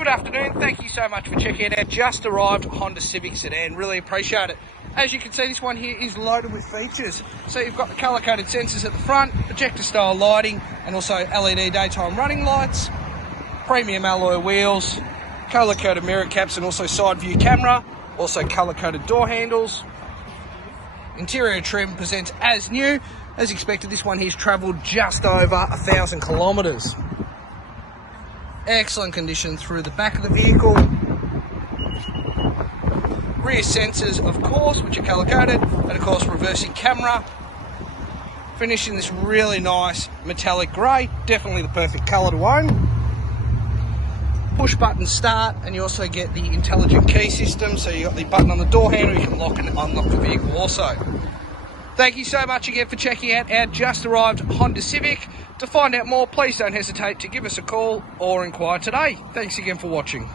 Good afternoon, thank you so much for checking out our just arrived Honda Civic sedan, really appreciate it. As you can see, this one here is loaded with features. So you've got the colour coded sensors at the front, projector style lighting and also LED daytime running lights, premium alloy wheels, colour coded mirror caps and also side view camera, also colour coded door handles. Interior trim presents as new. As expected, this one here's travelled just over 1,000 kilometres. Excellent condition through the back of the vehicle. Rear sensors, of course, which are colour coded, and of course reversing camera. Finish in this really nice metallic grey, definitely the perfect colour to own. Push button start, and you also get the intelligent key system, so you got the button on the door handle, you can lock and unlock the vehicle also. Thank you so much again for checking out our just arrived Honda Civic. To find out more, please don't hesitate to give us a call or inquire today. Thanks again for watching.